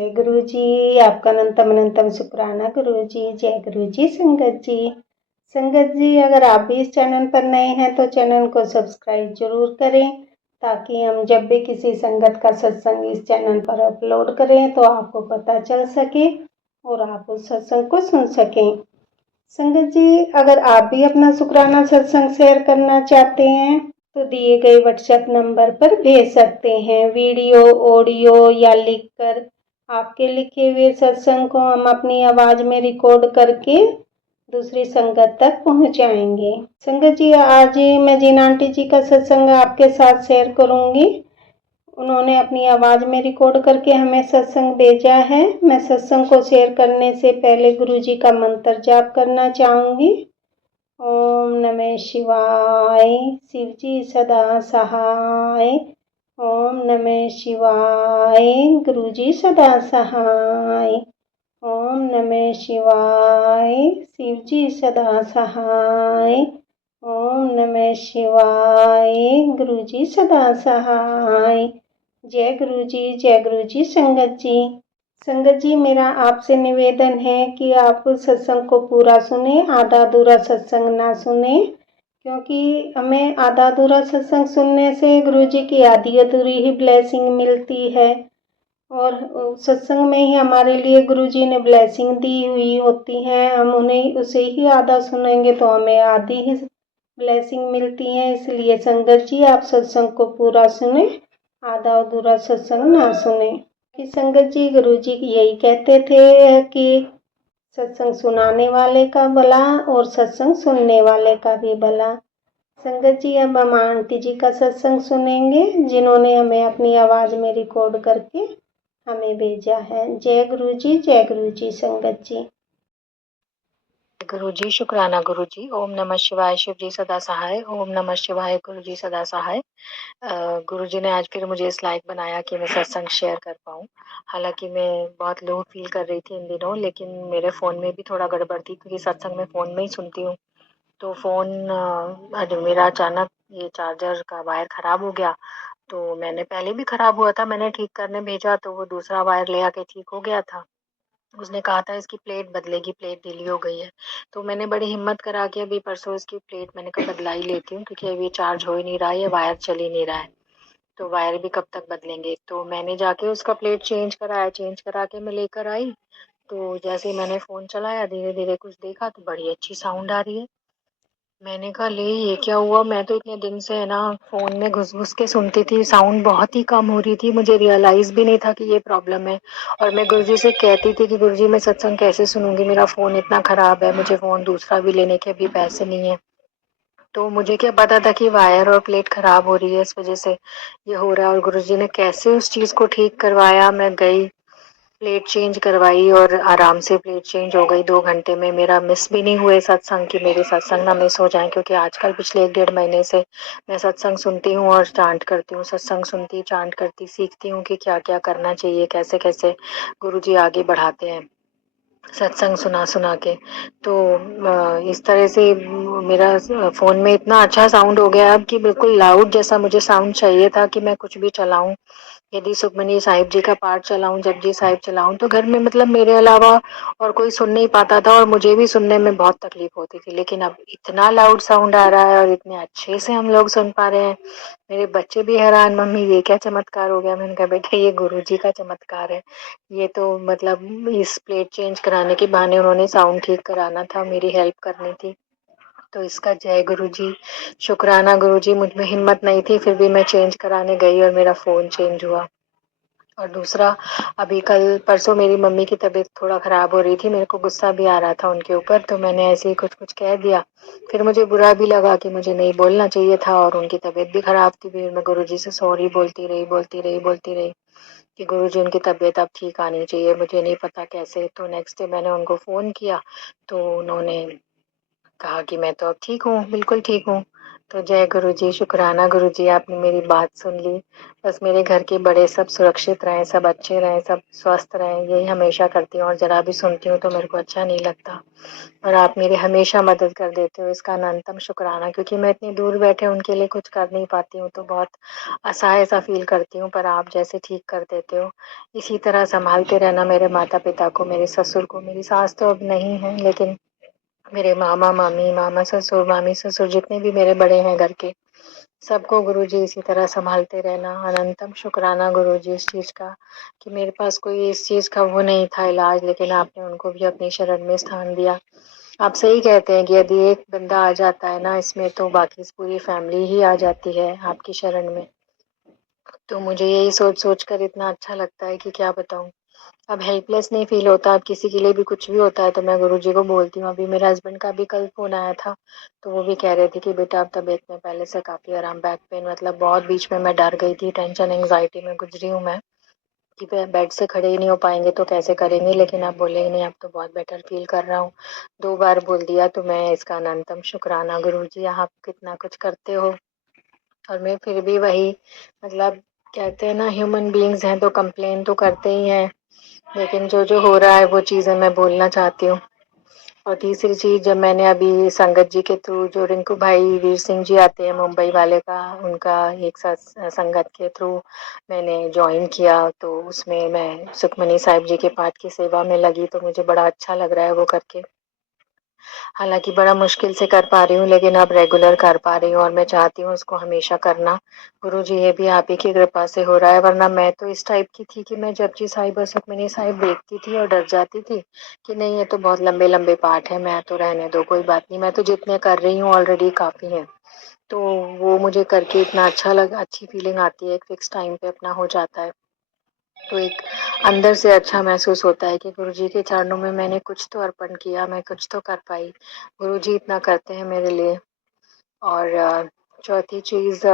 जय गुरु जी। आपका अनंतम अनंतम शुक्राना गुरु जी। जय गुरु जी। संगत जी, अगर आप भी इस चैनल पर नए हैं तो चैनल को सब्सक्राइब जरूर करें, ताकि हम जब भी किसी संगत का सत्संग इस चैनल पर अपलोड करें तो आपको पता चल सके और आप उस सत्संग को सुन सकें। संगत जी, अगर आप भी अपना शुक्राना सत्संग शेयर करना चाहते हैं तो दिए गए व्हाट्सएप नंबर पर भेज सकते हैं। वीडियो, ऑडियो या लिखकर आपके लिखे हुए सत्संग को हम अपनी आवाज में रिकॉर्ड करके दूसरी संगत तक पहुंचाएंगे। संगत जी, आज मैं जिन आंटी जी का सत्संग आपके साथ शेयर करूंगी, उन्होंने अपनी आवाज में रिकॉर्ड करके हमें सत्संग भेजा है। मैं सत्संग को शेयर करने से पहले गुरु जी का मंत्र जाप करना चाहूंगी। ओम नमः शिवाय, शिव जी सदा सहाय। ओम नमः शिवाय, गुरु जी सदा सहाय। ओम नमः शिवाय, शिव जी सदा सहाय। ओम नमः शिवाय, गुरु जी सदा सहाय। जय गुरु जी। जय गुरु जी। संगत जी, मेरा आपसे निवेदन है कि आप सत्संग को पूरा सुने, आधा अधूरा सत्संग ना सुने, क्योंकि हमें आधा अधूरा सत्संग सुनने से गुरु जी की आधी अधूरी ही ब्लेसिंग मिलती है, और सत्संग में ही हमारे लिए गुरु जी ने ब्लेसिंग दी हुई होती है। हम उन्हें उसे ही आधा सुनेंगे तो हमें आधी ही ब्लेसिंग मिलती है। इसलिए संगत जी, आप सत्संग को पूरा सुने, आधा अधूरा सत्संग ना सुने। कि संगत जी, गुरु जी यही कहते थे कि सत्संग सुनाने वाले का भला और सत्संग सुनने वाले का भी भला। संगत जी, अब हम आंटी जी का सत्संग सुनेंगे, जिन्होंने हमें अपनी आवाज में रिकॉर्ड करके हमें भेजा है। जय गुरु जी। जय गुरु जी। संगत जी, गुरु जी शुक्राना गुरु जी। ओम नमः शिवाय, शिव जी सदा सहाय। ओम नमः शिवाय, गुरु जी सदा सहाय। गुरु जी ने आज फिर मुझे इस लायक बनाया कि मैं सत्संग शेयर कर पाऊँ। हालांकि मैं बहुत लो फील कर रही थी इन दिनों, लेकिन मेरे फ़ोन में भी थोड़ा गड़बड़ थी, क्योंकि सत्संग मैं फ़ोन में ही सुनती हूँ। तो फ़ोन आज मेरा अचानक ये चार्जर का वायर ख़राब हो गया। तो मैंने पहले भी ख़राब हुआ था, मैंने ठीक करने भेजा तो वो दूसरा वायर ले आके ठीक हो गया था। उसने कहा था इसकी प्लेट बदलेगी, प्लेट ढीली हो गई है। तो मैंने बड़ी हिम्मत करा के अभी परसों इसकी प्लेट मैंने कहा बदला ही लेती हूँ, क्योंकि अभी चार्ज हो ही नहीं रहा है, वायर चल ही नहीं रहा है। तो वायर भी कब तक बदलेंगे। तो मैंने जाके उसका प्लेट चेंज कराया, चेंज करा के मैं लेकर आई। तो जैसे ही मैंने फ़ोन चलाया, धीरे धीरे कुछ देखा तो बड़ी अच्छी साउंड आ रही है। मैंने कहा ले ये क्या हुआ, मैं तो इतने दिन से है ना फ़ोन में घुस घुस के सुनती थी, साउंड बहुत ही कम हो रही थी, मुझे रियलाइज़ भी नहीं था कि ये प्रॉब्लम है। और मैं गुरुजी से कहती थी कि गुरुजी मैं सत्संग कैसे सुनूंगी, मेरा फ़ोन इतना ख़राब है, मुझे फ़ोन दूसरा भी लेने के अभी पैसे नहीं है। तो मुझे क्या पता था कि वायर और प्लेट ख़राब हो रही है, इस वजह से ये हो रहा है। और गुरुजी ने कैसे उस चीज़ को ठीक करवाया। मैं गई, प्लेट चेंज करवाई और आराम से प्लेट चेंज हो गई 2 घंटे में। मेरा मिस भी नहीं हुए सत्संग, कि मेरे सत्संग ना मिस हो जाए, क्योंकि आजकल पिछले 1 डेढ़ महीने से मैं सत्संग सुनती हूँ और चांट करती हूँ, सत्संग सुनती चांट करती सीखती हूँ कि क्या क्या करना चाहिए, कैसे कैसे गुरुजी आगे बढ़ाते हैं सत्संग सुना सुना के। तो इस तरह से मेरा फ़ोन में इतना अच्छा साउंड हो गया अब कि बिल्कुल लाउड जैसा मुझे साउंड चाहिए था, कि मैं कुछ भी चलाऊं, यदि सुखमनी साहिब जी का पाठ चलाऊं, जपजी साहिब चलाऊं, तो घर में मतलब मेरे अलावा और कोई सुन नहीं पाता था, और मुझे भी सुनने में बहुत तकलीफ होती थी। लेकिन अब इतना लाउड साउंड आ रहा है और इतने अच्छे से हम लोग सुन पा रहे हैं। मेरे बच्चे भी हैरान, मम्मी ये क्या चमत्कार हो गया। मैंने कहा बेटा ये गुरु जी का चमत्कार है। ये तो मतलब इस प्लेट चेंज कराने के बहाने उन्होंने साउंड ठीक कराना था, मेरी हेल्प करनी थी। तो इसका जय गुरु जी, शुक्राना गुरु जी। मुझ में हिम्मत नहीं थी, फिर भी मैं चेंज कराने गई और मेरा फ़ोन चेंज हुआ। और दूसरा, अभी कल परसों मेरी मम्मी की तबीयत थोड़ा ख़राब हो रही थी, मेरे को गुस्सा भी आ रहा था उनके ऊपर, तो मैंने ऐसे ही कुछ कुछ कह दिया। फिर मुझे बुरा भी लगा कि मुझे नहीं बोलना चाहिए था, और उनकी तबीयत भी ख़राब थी। फिर मैं गुरुजी से सॉरी बोलती रही कि गुरुजी उनकी तबीयत अब ठीक आनी चाहिए, मुझे नहीं पता कैसे। तो नेक्स्ट डे मैंने उनको फ़ोन किया, तो उन्होंने कहा कि मैं तो अब ठीक हूँ, बिल्कुल ठीक हूँ। तो जय गुरु जी, शुक्राना गुरु जी, आपने मेरी बात सुन ली। बस मेरे घर के बड़े सब सुरक्षित रहें, सब अच्छे रहें, सब स्वस्थ रहें, यही हमेशा करती हूँ। और ज़रा भी सुनती हूँ तो मेरे को अच्छा नहीं लगता, और आप मेरी हमेशा मदद कर देते हो, इसका अनंतम शुक्राना। क्योंकि मैं इतनी दूर बैठे उनके लिए कुछ कर नहीं पाती हूँ तो बहुत असहाय सा फील करती हूँ, पर आप जैसे ठीक कर देते हो। इसी तरह संभालते रहना मेरे माता पिता को, मेरे ससुर को। मेरी सास तो अब नहीं है, लेकिन मेरे मामा मामी, मामा ससुर, मामी ससुर, जितने भी मेरे बड़े हैं घर के, सबको गुरुजी इसी तरह संभालते रहना। अनंतम शुक्राना गुरुजी इस चीज़ का, कि मेरे पास कोई इस चीज़ का वो नहीं था इलाज, लेकिन आपने उनको भी अपनी शरण में स्थान दिया। आप सही कहते हैं कि यदि एक बंदा आ जाता है ना इसमें, तो बाकी पूरी फैमिली ही आ जाती है आपकी शरण में। तो मुझे यही सोच कर इतना अच्छा लगता है कि क्या बताऊँ। अब हेल्पलेस नहीं फील होता। अब किसी के लिए भी कुछ भी होता है तो मैं गुरुजी को बोलती हूँ। अभी मेरे हस्बैंड का भी कल फ़ोन आया था, तो वो भी कह रहे थे कि बेटा अब तबीयत में पहले से काफ़ी आराम। बैक पेन मतलब बहुत बीच में मैं डर गई थी, टेंशन एंग्जायटी में गुजरी हूँ मैं, कि बेड से खड़े ही नहीं हो पाएँगे तो कैसे करेंगे। लेकिन अब बोले नहीं, अब तो बहुत बेटर फ़ील कर रहा हूँ। 2 बार बोल दिया, तो मैं इसका अनंतम शुक्राना गुरुजी, आप कितना कुछ करते हो। और मैं फिर भी वही, मतलब कहते हैं ना, ह्यूमन बीइंग्स हैं तो कंप्लेन तो करते ही हैं। लेकिन जो हो रहा है वो चीज़ें मैं बोलना चाहती हूँ। और तीसरी चीज़, जब मैंने अभी संगत जी के थ्रू, जो रिंकू भाई वीर सिंह जी आते हैं मुंबई वाले का, उनका एक साथ संगत के थ्रू मैंने ज्वाइन किया, तो उसमें मैं सुखमनी साहिब जी के पाठ की सेवा में लगी, तो मुझे बड़ा अच्छा लग रहा है वो करके। हालाँकि बड़ा मुश्किल से कर पा रही हूँ, लेकिन अब रेगुलर कर पा रही हूँ और मैं चाहती हूँ उसको हमेशा करना। गुरुजी, ये भी आप ही की कृपा से हो रहा है, वरना मैं तो इस टाइप की थी कि मैं जपजी साहिब और सुखमनी साहिब देखती थी और डर जाती थी कि नहीं, ये तो बहुत लंबे-लंबे पाठ हैं, मैं तो रहने दो, कोई बात नहीं, मैं तो जितने कर रही हूँ ऑलरेडी काफ़ी हैं। तो वो मुझे करके इतना अच्छा लगा, अच्छी फीलिंग आती है, एक फिक्स टाइम पे अपना हो जाता है। तो एक अंदर से अच्छा महसूस होता है कि गुरुजी के चरणों में मैंने कुछ तो अर्पण किया, मैं कुछ तो कर पाई। गुरुजी इतना करते हैं मेरे लिए। और चौथी चीज़,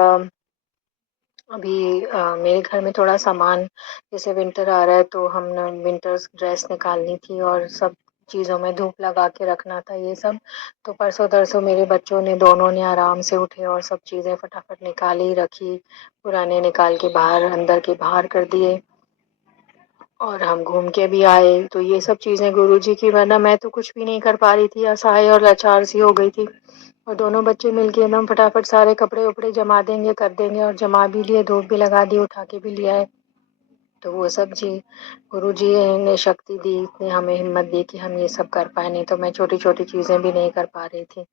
अभी मेरे घर में थोड़ा सामान, जैसे विंटर आ रहा है तो हम ना विंटर्स ड्रेस निकालनी थी और सब चीज़ों में धूप लगा के रखना था ये सब। तो परसों-तरसों मेरे बच्चों ने, दोनों ने आराम से उठे और सब चीज़ें फटाफट निकाली, रखी, पुराने निकाल के बाहर, अंदर के बाहर कर दिए। और हम घूम के भी आए। तो ये सब चीज़ें गुरुजी की, वरना मैं तो कुछ भी नहीं कर पा रही थी, असहाय और लाचार सी हो गई थी। और दोनों बच्चे मिलके एकदम फटाफट सारे कपड़े-वपड़े जमा देंगे, कर देंगे, और जमा भी लिए, धूप भी लगा दी, उठा के भी ले आए। तो वो सब जी, गुरुजी ने शक्ति दी, इतनी हमें हिम्मत दी कि हम ये सब कर पाए, नहीं तो मैं छोटी-छोटी चीज़ें भी नहीं कर पा रही थी।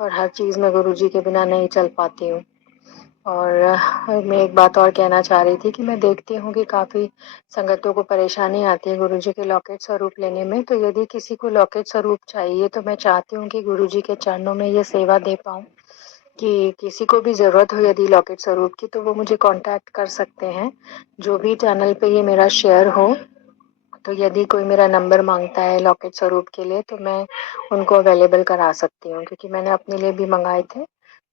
और हर चीज़ में गुरुजी के बिना नहीं चल पाती हूँ। और मैं एक बात और कहना चाह रही थी कि मैं देखती हूँ कि काफ़ी संगतों को परेशानी आती है गुरुजी के लॉकेट स्वरूप लेने में। तो यदि किसी को लॉकेट स्वरूप चाहिए तो मैं चाहती हूँ कि गुरुजी के चरणों में ये सेवा दे पाऊँ, कि किसी को भी ज़रूरत हो यदि लॉकेट स्वरूप की, तो वो मुझे कॉन्टैक्ट कर सकते हैं। जो भी चैनल पे ये मेरा शेयर हो, तो यदि कोई मेरा नंबर माँगता है लॉकेट स्वरूप के लिए, तो मैं उनको अवेलेबल करा सकती हूँ, क्योंकि मैंने अपने लिए भी मँगाए थे।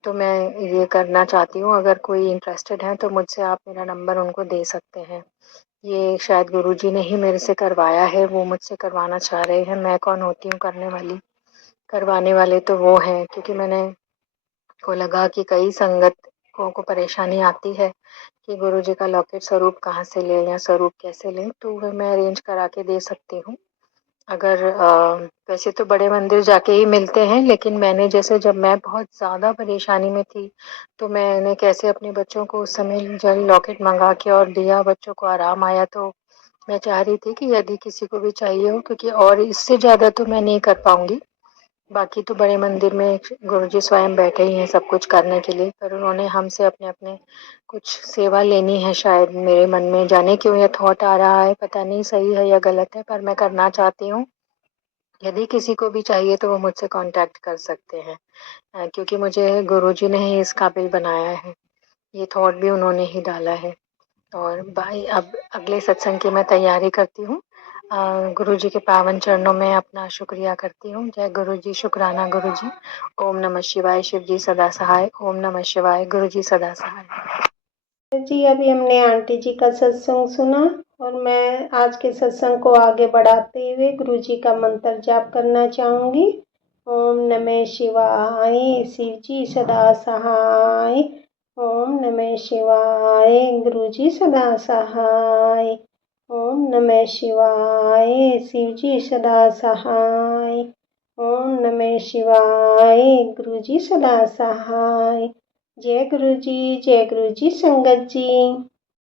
तो मैं ये करना चाहती हूँ, अगर कोई इंटरेस्टेड है तो मुझसे आप मेरा नंबर उनको दे सकते हैं। ये शायद गुरुजी ने ही मेरे से करवाया है, वो मुझसे करवाना चाह रहे हैं, मैं कौन होती हूँ करने वाली? करवाने वाले तो वो हैं, क्योंकि मैंने को लगा कि कई संगतों को परेशानी आती है कि गुरुजी का लॉकेट स्वरूप कहाँ से लें या स्वरूप कैसे लें, तो वो मैं अरेंज करा के दे सकती हूँ। अगर वैसे तो बड़े मंदिर जाके ही मिलते हैं, लेकिन मैंने, जैसे जब मैं बहुत ज़्यादा परेशानी में थी, तो मैंने कैसे अपने बच्चों को उस समय जल लॉकेट मँगा के और दिया, बच्चों को आराम आया। तो मैं चाह रही थी कि यदि किसी को भी चाहिए हो, क्योंकि और इससे ज़्यादा तो मैं नहीं कर पाऊँगी। बाकी तो बड़े मंदिर में गुरुजी स्वयं बैठे ही हैं सब कुछ करने के लिए, पर उन्होंने हमसे अपने-अपने कुछ सेवा लेनी है शायद, मेरे मन में जाने क्यों ये थॉट आ रहा है, पता नहीं सही है या गलत है, पर मैं करना चाहती हूँ। यदि किसी को भी चाहिए तो वो मुझसे कॉन्टैक्ट कर सकते हैं, क्योंकि मुझे गुरुजी ने ही इस काबिल बनाया है, ये थॉट भी उन्होंने ही डाला है। और भाई, अब अगले सत्संग की मैं तैयारी करती हूँ। गुरुजी के पावन चरणों में अपना शुक्रिया करती हूँ। जय गुरुजी, शुक्राना गुरुजी। ओम नमः शिवाय, शिव जी सदा सहाय। ओम नमः शिवाय, गुरुजी सदा सहाय। जी, अभी हमने आंटी जी का सत्संग सुना, और मैं आज के सत्संग को आगे बढ़ाते हुए गुरु जी का मंत्र जाप करना चाहूँगी। ओम नमः शिवाय। शिव जी सदा सहाय। ओम नमः शिवाय। गुरु जी सदा सहाय। ओम नमः शिवाय। शिव जी सदा सहाय। ओम नमः शिवाय। गुरु जी सदा सहाय। जय गुरु जी संगत जी।